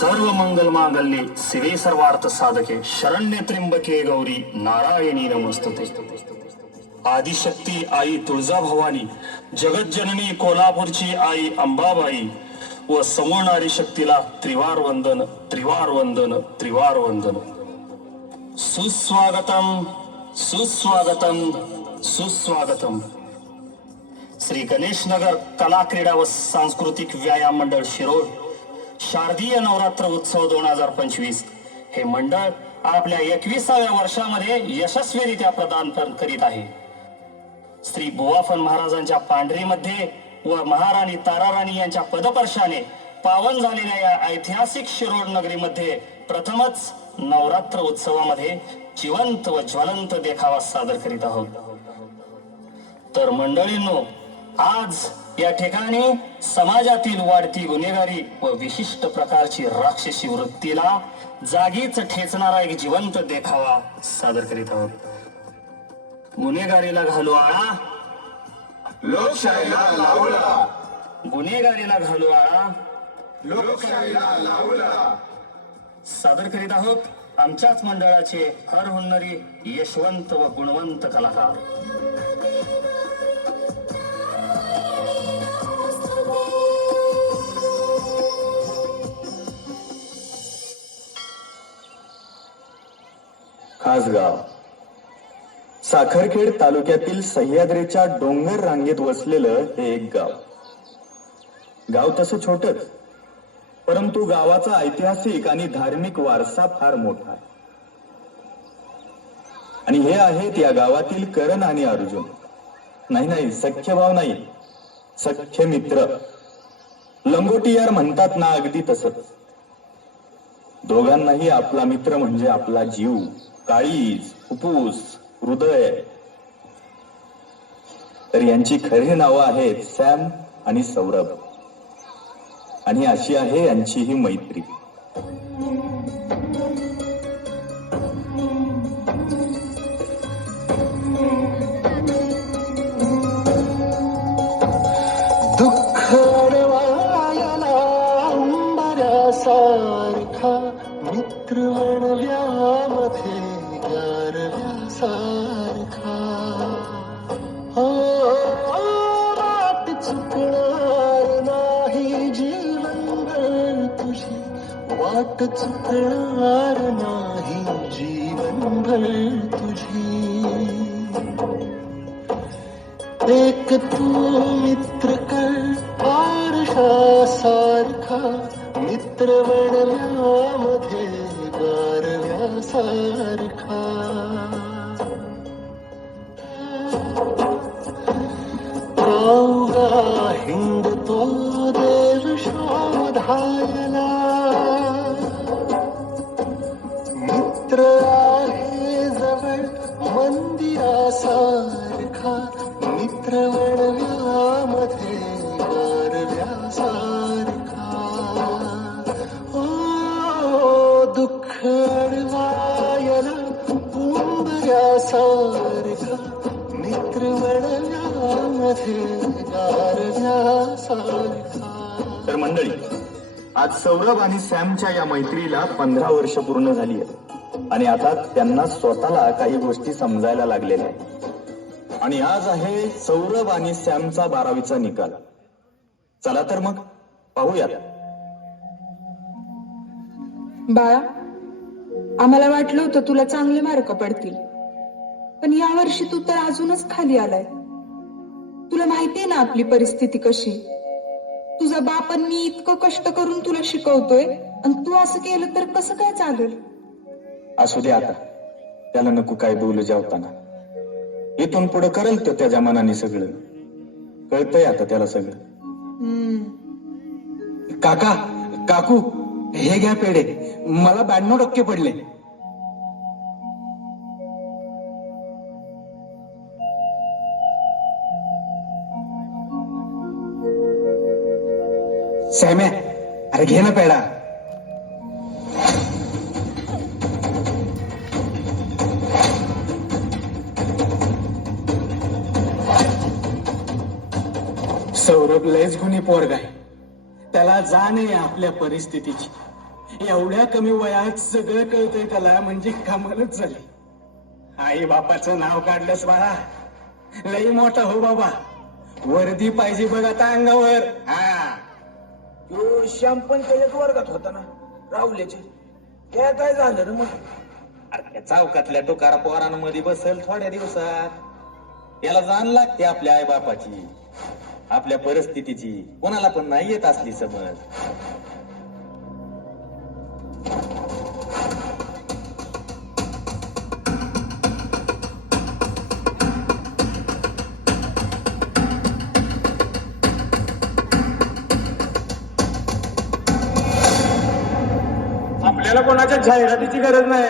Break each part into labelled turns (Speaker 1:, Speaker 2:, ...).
Speaker 1: सर्व मंगल मांगल्ये शिवे सर्वार्थ साधके शरण्य त्रिंबके गौरी नारायणी नमस्तते आदिशक्ती आई तुळजाभवानी जगज्जननी कोल्हापूरची आई अंबाबाई व समोरणारी शक्तीला त्रिवार वंदन त्रिवार वंदन त्रिवार वंदन सुस्वागतम सुस्वागतम सुस्वागतम श्री गणेश नगर कला क्रीडा व सांस्कृतिक व्यायाम मंडळ शिरोळ शारदीय नवरात्र उत्सव दोन हजार पंचवीस. हे मंडळ आपल्या एकविसाव्या वर्षामध्ये यशस्वीरित्या प्रदान करीत आहे. श्री बुवाफन महाराजांच्या पांढरीमध्ये व महाराणी ताराराणी यांच्या पदपर्शाने पावन झालेल्या या ऐतिहासिक शिरोड नगरीमध्ये प्रथमच नवरात्र उत्सवामध्ये जिवंत व ज्वलंत देखावा सादर करीत आहोत. तर मंडळींनो आज या ठिकाणी समाजातील वाढती गुन्हेगारी व विशिष्ट प्रकारची राक्षसी वृत्तीला जागीच ठेचणारा एक जिवंत देखावा सादर करीत आहोत. गुन्हेगारीला घालू आळा.
Speaker 2: लोकशाहीला लावला.
Speaker 1: गुन्हेगारीला घालू आळा.
Speaker 2: लोकशाहीला लावला.
Speaker 1: सादर करीत आहोत आमच्याच मंडळाचे हर हुन्नरी यशवंत व गुणवंत कलाकार.
Speaker 3: खासगाव साखरखेड तालुक्यातील सह्याद्रीच्या डोंगर रांगेत वसलेलं हे एक गाव. गाव तसं छोटच परंतु गावाचा ऐतिहासिक आणि धार्मिक वारसा फार मोठा आहे. आणि हे आहेत या गावातील करण आणि अर्जुन. नाही नाही सख्य भाव नाही सख्य मित्र. लंगोटी यार म्हणतात ना अगदी तसंच. दोघांनाही आपला मित्र म्हणजे आपला जीव. काळीज फुफ्फुस हृदय. तर यांची खरी नावं आहेत सॅम आणि सौरभ. आणि अशी आहे यांची ही मैत्री.
Speaker 4: मित्र कर् पार सारख मित्रवर्ण रामधे पार्या सारखा हिन्दतो शमधार
Speaker 3: तर मंडळी आज सौरभ आणि सॅमच्या या मैत्रीला पंधरा वर्ष पूर्ण झाली आहेत. आणि आता त्यांना स्वतःला काही गोष्टी समजायला लागलेल्या आहेत. आणि आज आहे सौरभ आणि सॅमचा बारावीचा निकाल. चला तर मग पाहूया
Speaker 5: बाळा आम्हाला वाटलं होतं तुला चांगले मार्क पडतील. पण या वर्षी तू तर अजूनच खाली आलाय. तुला माहितीये ना आपली परिस्थिती कशी? तुझा बाप आणि मी इतकं कष्ट करून तुला शिकवतोय आणि तू असं केलं तर कसं काय चालेल?
Speaker 3: असू दे आता. त्याला नको काय बोलू जेवताना. इथून पुढे करेल तो त्याच्या मनाने सगळं. कळतंय आता त्याला सगळं.
Speaker 5: हम्म.
Speaker 6: काका काकू हे घ्या पेढे. मला ब्याण्णव टक्के पडले. सॅम्या अरे घे ना पेडा सौरभ लयच गुन्हे पोरग आहे. त्याला जाण आहे आपल्या परिस्थितीची. एवढ्या कमी वयात सगळं कळतंय त्याला म्हणजे कमालच झाली. आई बापाचं नाव काढलंस बाळा. लई मोठा हो बाबा. वर्दी पाहिजे बघ आता अंगावर. हा.
Speaker 7: तो श्याम पण त्याच्याच वर्गात होता ना राहुल्याचे त्या काय झालं रे मग?
Speaker 3: अरे त्या चौकातल्या टोकारा पोरांमध्ये बसल थोड्या दिवसात. याला जाण लागते आपल्या आई बापाची आपल्या परिस्थितीची. कोणाला पण नाही येत असली समज.
Speaker 6: जाहिरातीची गरज नाही.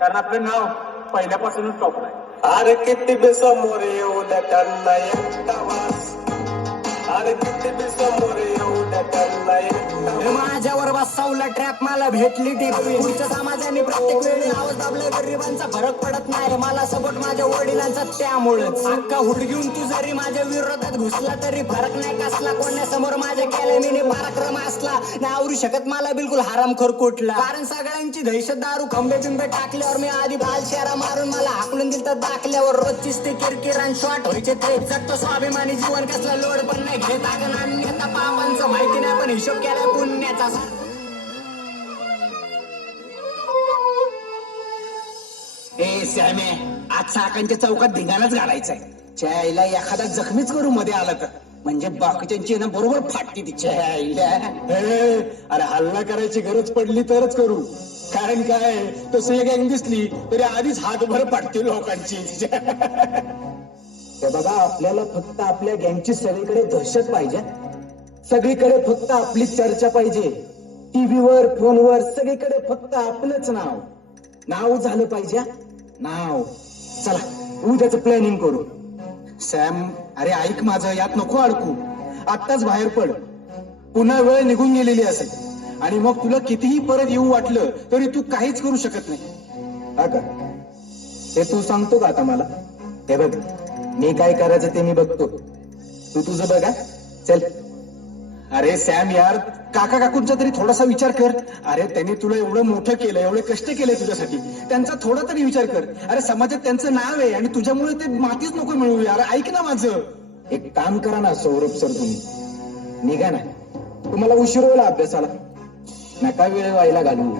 Speaker 6: कारण आपलं नाव पहिल्यापासूनच टॉप आहे
Speaker 4: अरे किती बेसमोर येऊ द्या त्यांना अरे किती समोर त्यांना
Speaker 8: माझ्यावर बसवला ट्रॅप मला भेटली टीप पुढच्या समाजाने प्रत्येक वेळी आवाज दाबला गरिबांचा फरक पडत नाही. मला सपोर्ट माझ्या वडिलांचा त्यामुळे अक्का हुडगीऊन तू जरी माझ्या विरोधात घुसला तरी फरक नाही कसला. कोणासमोर माझ्या केल्यामीने पराक्रम असला नाही आवरू शकत मला बिलकुल हरामखोर कुठला. कारण सगळ्यांची दहशत दारू खंबे बिंबे टाकल्यावर मी आधी बाल शेरा मारून मला हाकलून दिल तर दाखल्यावर रोजचीच ते किरकिर आणि शॉट व्हायचे ते जगतो स्वाभिमानी जीवन कसला लोड पण नाही. घेत नान्यता पापांचं माहिती नाही पण हिशोब केलाय पुण्याचा.
Speaker 6: ए श्यामे आज साकांच्या चौकात धिंगाणाच घालायचंय. आईला एखादा जखमीच करू मध्ये आला तर. म्हणजे बाकीच्यांची ना बरोबर फाटती ती आईला अरे हल्ला करायची गरज पडली तरच करू. कारण काय तसं एक गँग दिसली तरी आधीच हातभर फाटते लोकांची.
Speaker 7: ते बघा आपल्याला फक्त आपल्या गँगची सगळीकडे दहशत पाहिजे. सगळीकडे फक्त आपली चर्चा पाहिजे. टीव्हीवर फोनवर सगळीकडे फक्त आपलंच नाव. नाव झालं पाहिजे नाव. चला उद्याच प्लॅनिंग करू.
Speaker 6: सॅम अरे ऐक माझं यात नको अडकू. आत्ताच बाहेर पड. पुन्हा वेळ निघून गेलेली असेल. आणि मग तुला कितीही परत येऊ वाटलं तरी तू काहीच करू शकत नाही.
Speaker 7: हा का? ते तू सांगतो का आता मला? हे बघ. मी काय करायचं ते मी बघतो. तू तुझं बघा. चल.
Speaker 6: अरे सॅम यार काका काकूंचा तरी थोडासा विचार कर. अरे त्यांनी तुला एवढं मोठं केलं एवढे कष्ट केले तुझ्यासाठी. त्यांचा थोडा तरी विचार कर. अरे समाजात त्यांचं नाव आहे आणि तुझ्यामुळे ते मातीच नको मिळू यार. ऐक ना माझं.
Speaker 7: एक काम करा ना सौरभ सर तुम्ही. निघा ना. तुम्हाला उशीर होईल अभ्यासाला. नका वेळ व्हायला घालू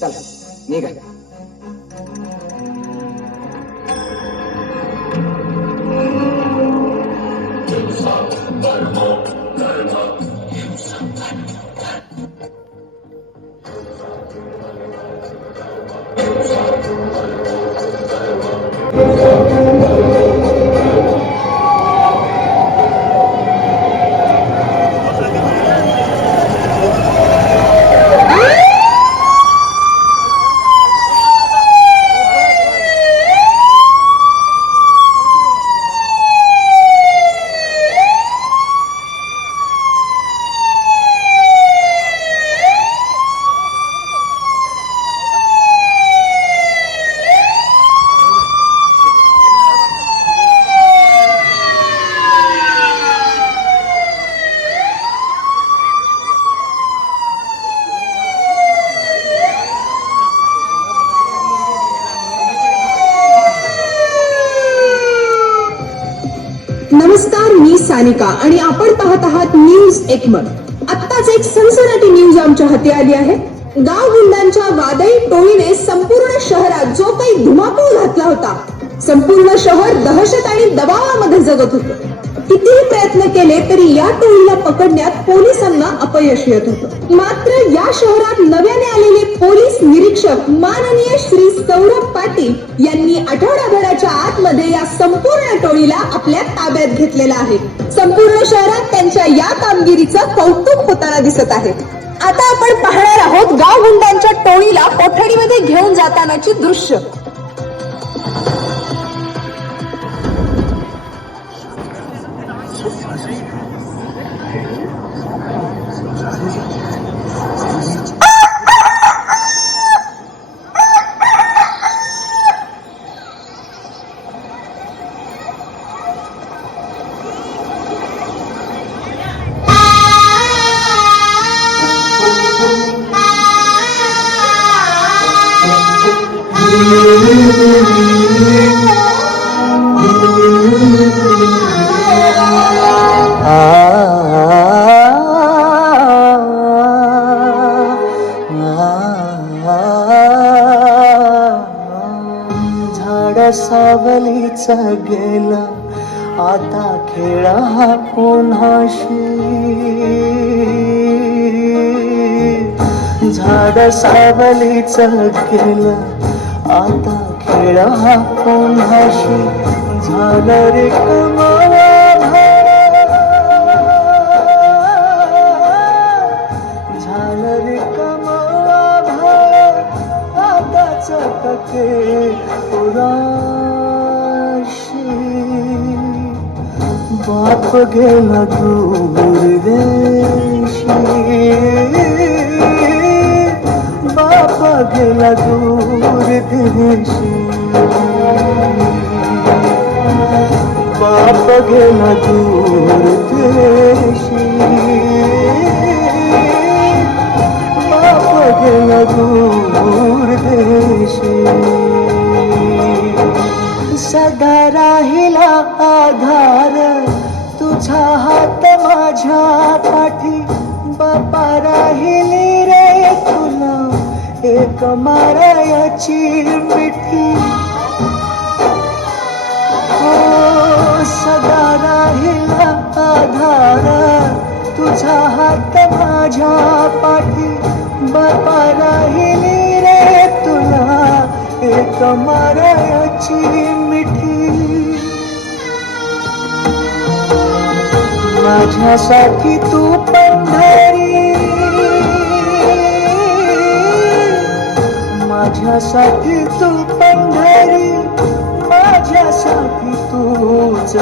Speaker 7: चला निघा.
Speaker 9: सानिका आणि आपण पाहत आहात न्यूज एकमत आत्ताच एक सनसनाटी न्यूज आमच्या हाती आली आहे. गाव गुंडांच्या वादळी टोळीने संपूर्ण शहरात जो काही धुमाकूळ घातला होता संपूर्ण शहर दहशत आणि दबावामध्ये जगत होतं. कितीही प्रयत्न केले तरी या टोळीला पकडण्यात पोलिसांना अपयश येत होतं. मात्र या शहरात नव्याने आलेले पोलीस निरीक्षक माननीय श्री सौरभ पाटील यांनी आठवडाभराच्या आतमध्ये या संपूर्ण टोळीला आपल्या ताब्यात घेतलेलं आहे. संपूर्ण शहरात त्यांच्या या कामगिरीचं कौतुक होताना दिसत आहे. आता आपण पाहणार आहोत गाव गुंडांच्या टोळीला कोठडीमध्ये घेऊन जातानाची दृश्य.
Speaker 10: झाड सावलीच गेलं आता खेळ हा कोणाशी? झालं रे कमावा झालं रे कमावा भार. आता चकके पुराशी बाप गेला दूर देशी. लागला दूर देशी बाप गेला दूर देशी बाप गेला दूर देशी सदा राहिला आधार तुझा हात माझ्या पाठी. बापा राहिली वाटे कमारा याची मिठी. हो सदा राहिला आधारा. तुझा हात माझ्या पाठी. बापा राहिली रे तुला एक मारायाची मिठी. माझ्यासाठी तू पंढरी माझ्यासाठी तू पंढरी माझ्यासाठी तूच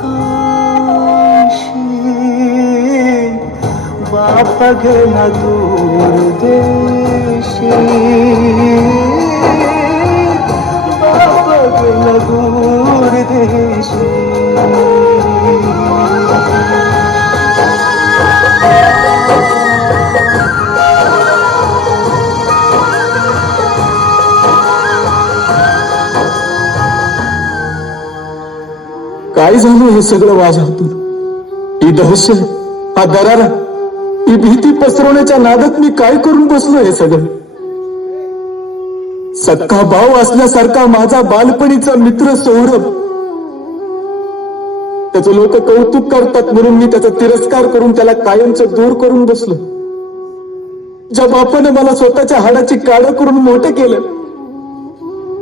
Speaker 10: काशी बाप गेला दूर देशी
Speaker 11: सगळं माझ्या ही दहशत हा दरारा ही भीती पसरवण्याच्या नादात मी काय करून बसलो हे सगळं? सक्का भाव असल्यासारखा माझा बालपणीचा मित्र सौरभ. त्याचं लोक कौतुक करतात म्हणून मी त्याचा तिरस्कार करून त्याला कायमच दूर करून बसलो. ज्या बापाने मला स्वतःच्या हाडाची काळ करून मोठे केलं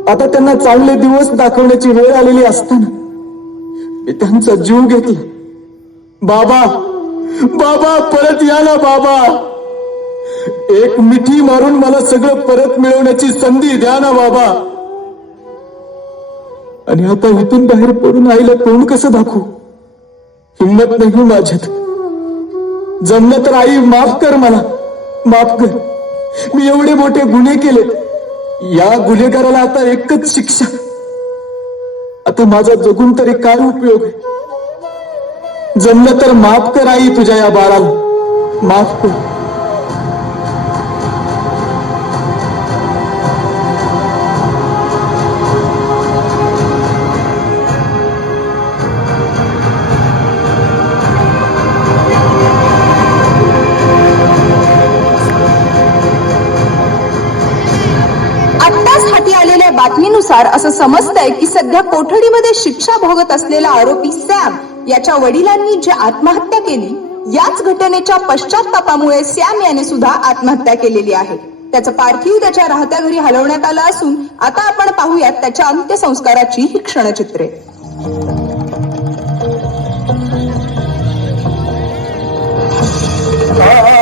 Speaker 11: आता त्यांना चांगले दिवस दाखवण्याची वेळ आलेली असताना त्यांचा जीव घेतला. बाबा बाबा परत या ना बाबा. एक मिठी मारून मला सगळं परत मिळवण्याची संधी द्या ना बाबा. आणि आता इथून बाहेर पडून आईला तोंड कसं दाखवू? हिंमत नाही माझ्यात. जमलं तर आई माफ कर मला. माफ कर. मी एवढे मोठे गुन्हे केले या गुन्हेगाराला आता एकच शिक्षा. आता माझा जगून तरी काय उपयोग? आहे जमलं तर माफ कर आई तुझ्या या बाळाला. माफ कर.
Speaker 9: बातमीनुसार असं समजतंय की सध्या कोठडीमध्ये शिक्षा भोगत असलेला आरोपी सॅम याच्या वडिलांनी जी आत्महत्या केली याच घटनेच्या पश्चातापामुळे सॅम याने सुद्धा आत्महत्या केलेली आहे. त्याचं पार्थिव त्याच्या राहत्या घरी हलवण्यात आलं असून आता आपण पाहूयात त्याच्या अंत्यसंस्काराची ही क्षणचित्रे.
Speaker 10: Oh,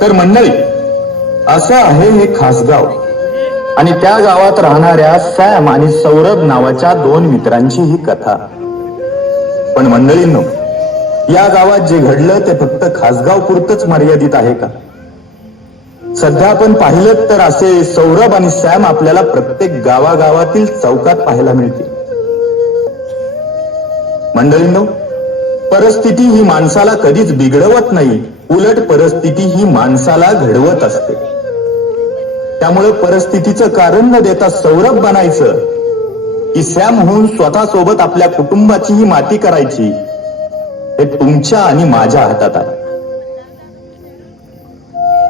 Speaker 10: तर
Speaker 3: मंडळी असं आहे हे खासगाव आणि त्या गावात राहणाऱ्या सॅम आणि सौरभ नावाच्या दोन मित्रांची ही कथा. पण मंडळींनो या गावात जे घडलं ते फक्त खासगाव पुरतच मर्यादित आहे का? सध्या आपण पाहिलं तर असे सौरभ आणि सॅम आपल्याला प्रत्येक गावागावातील चौकात पाहायला मिळतील. मंडळींनो परिस्थिती ही माणसाला कधीच बिघडवत नाही. उलट परिस्थिती ही माणसाला घडवत असते. त्यामुळे परिस्थितीचं कारण न देता सौरभ बनायचं. की सॅम होऊन स्वतः सोबत आपल्या कुटुंबाचीही माती करायची. हे तुमच्या आणि माझ्या हातात आहे.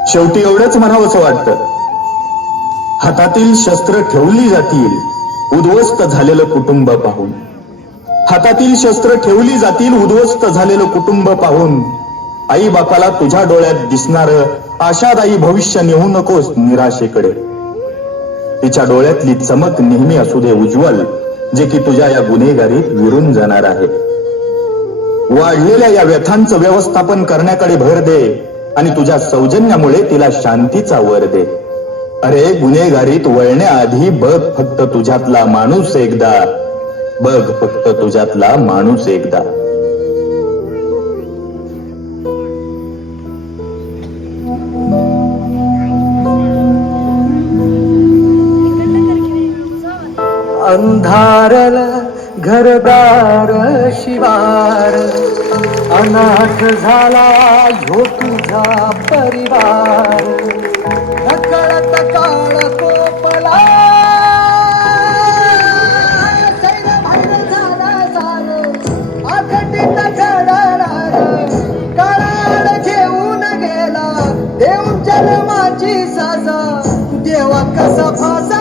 Speaker 3: शेवटी एवढंच म्हणावंसं वाटतं. हातातील शस्त्र ठेवली जातील. उद्ध्वस्त झालेलं कुटुंब पाहून. हातातील शस्त्र ठेवली जातील उद्ध्वस्त झालेलं कुटुंब पाहून. आई बापाला तुझ्या डोळ्यात दिसणार आशादायी भविष्य नेऊ नकोस निराशेकडे. तिच्या डोळ्यातली चमक नेहमी असू दे उज्ज्वल जे की तुझ्या या गुन्हेगारीत विरून जाणार आहे. वाढलेल्या या व्यथांचं व्यवस्थापन करण्याकडे भर दे आणि तुझ्या सौजन्यामुळे तिला शांतीचा वर दे. अरे गुन्हेगारीत वळण्याआधी बघ फक्त तुझ्यातला माणूस एकदा. बघ फक्त तुझ्यातला माणूस एकदा.
Speaker 10: अंधारल घरदार शिवार अनाथ झाला ह्यो तुझा परिवार. नकळत काळ कोपला का सफा